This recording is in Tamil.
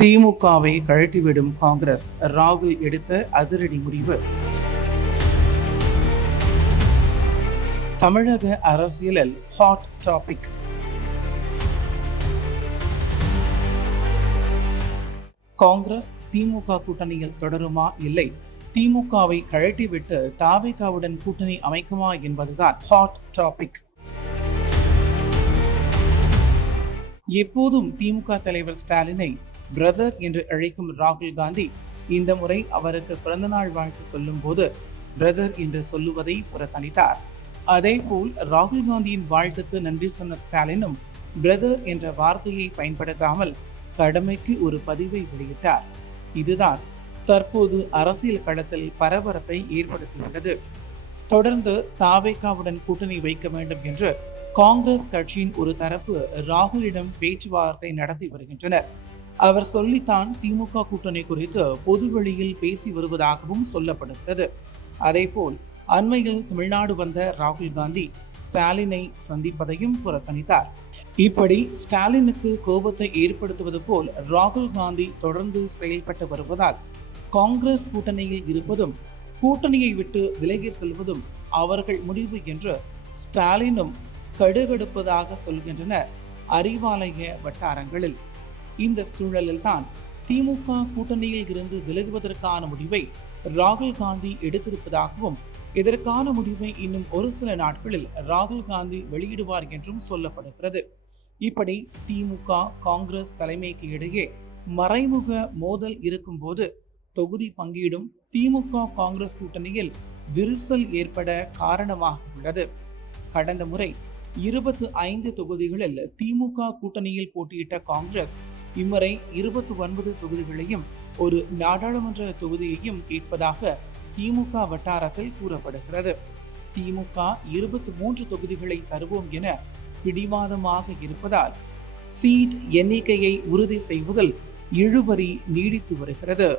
திமுகவை கழட்டிவிடும் காங்கிரஸ், ராகுல் எடுத்த அதிரடி முடிவு. தமிழக அரசியலில் ஹாட் டாபிக். காங்கிரஸ் திமுக கூட்டணியில் தொடருமா, இல்லை திமுகவை கழட்டிவிட்டு தாவேகாவுடன் கூட்டணி அமைக்குமா என்பதுதான் ஹாட் டாபிக். எப்போதும் திமுக தலைவர் ஸ்டாலினை பிரதர் என்று அழைக்கும் ராகுல் காந்தி இந்த முறை அவருக்கு பிறந்தநாள் வாழ்த்து சொல்லும் போது பிரதர் என்று சொல்லுவதை புறக்கணித்தார். அதேபோல் ராகுல் காந்தியின் வாழ்த்துக்கு நன்றி சொன்ன ஸ்டாலினும் பிரதர் என்ற வார்த்தையை பயன்படுத்தாமல் கடமைக்கு ஒரு பதிவை வெளியிட்டார். இதுதான் தற்போது அரசியல் களத்தில் பரபரப்பை ஏற்படுத்தியுள்ளது. தொடர்ந்து தாவேகாவுடன் கூட்டணி வைக்க வேண்டும் என்று காங்கிரஸ் கட்சியின் ஒரு தரப்பு ராகுலிடம் பேச்சுவார்த்தை நடத்தி வருகின்றனர். அவர் சொல்லித்தான் திமுக கூட்டணி குறித்து பொதுவெளியில் பேசி வருவதாகவும் சொல்லப்படுகிறது. அதேபோல் அண்மையில் தமிழ்நாடு வந்த ராகுல் காந்தி ஸ்டாலினை சந்திப்பதையும் புறக்கணித்தார். இப்படி ஸ்டாலினுக்கு கோபத்தை ஏற்படுத்துவது போல் ராகுல் காந்தி தொடர்ந்து செயல்பட்டு வருவதால் காங்கிரஸ் கூட்டணியில் இருப்பதும் கூட்டணியை விட்டு விலகி செல்வதும் அவர்கள் முடிவு என்று ஸ்டாலினும் கடுகடுப்பதாக சொல்கின்றனர் அறிவாலய வட்டாரங்களில். இந்த சூழலில்தான் திமுக கூட்டணியில் இருந்து விலகுவதற்கான முடிவை ராகுல் காந்தி எடுத்திருப்பதாகவும் இதற்கான முடிவை இன்னும் ஒரு சில நாட்களில் ராகுல் காந்தி வெளியிடுவார் என்றும் சொல்லப்படுகிறது. இப்படி திமுக காங்கிரஸ் தலைமைக்கு இடையே மறைமுக மோதல் இருக்கும் போது தொகுதி பங்கீடும் திமுக காங்கிரஸ் கூட்டணியில் விரிசல் ஏற்பட காரணமாக உள்ளது. கடந்த முறை 25 தொகுதிகளில் திமுக கூட்டணியில் போட்டியிட்ட காங்கிரஸ் இம்முறை 29 தொகுதிகளையும் ஒரு நாடாளுமன்ற தொகுதியையும் கேட்பதாக திமுக வட்டாரத்தில் கூறப்படுகிறது. திமுக 23 தொகுதிகளை தருவோம் என பிடிவாதமாக இருப்பதால் சீட் எண்ணிக்கையை உறுதி செய்வதில் இழுபறி நீடித்து வருகிறது.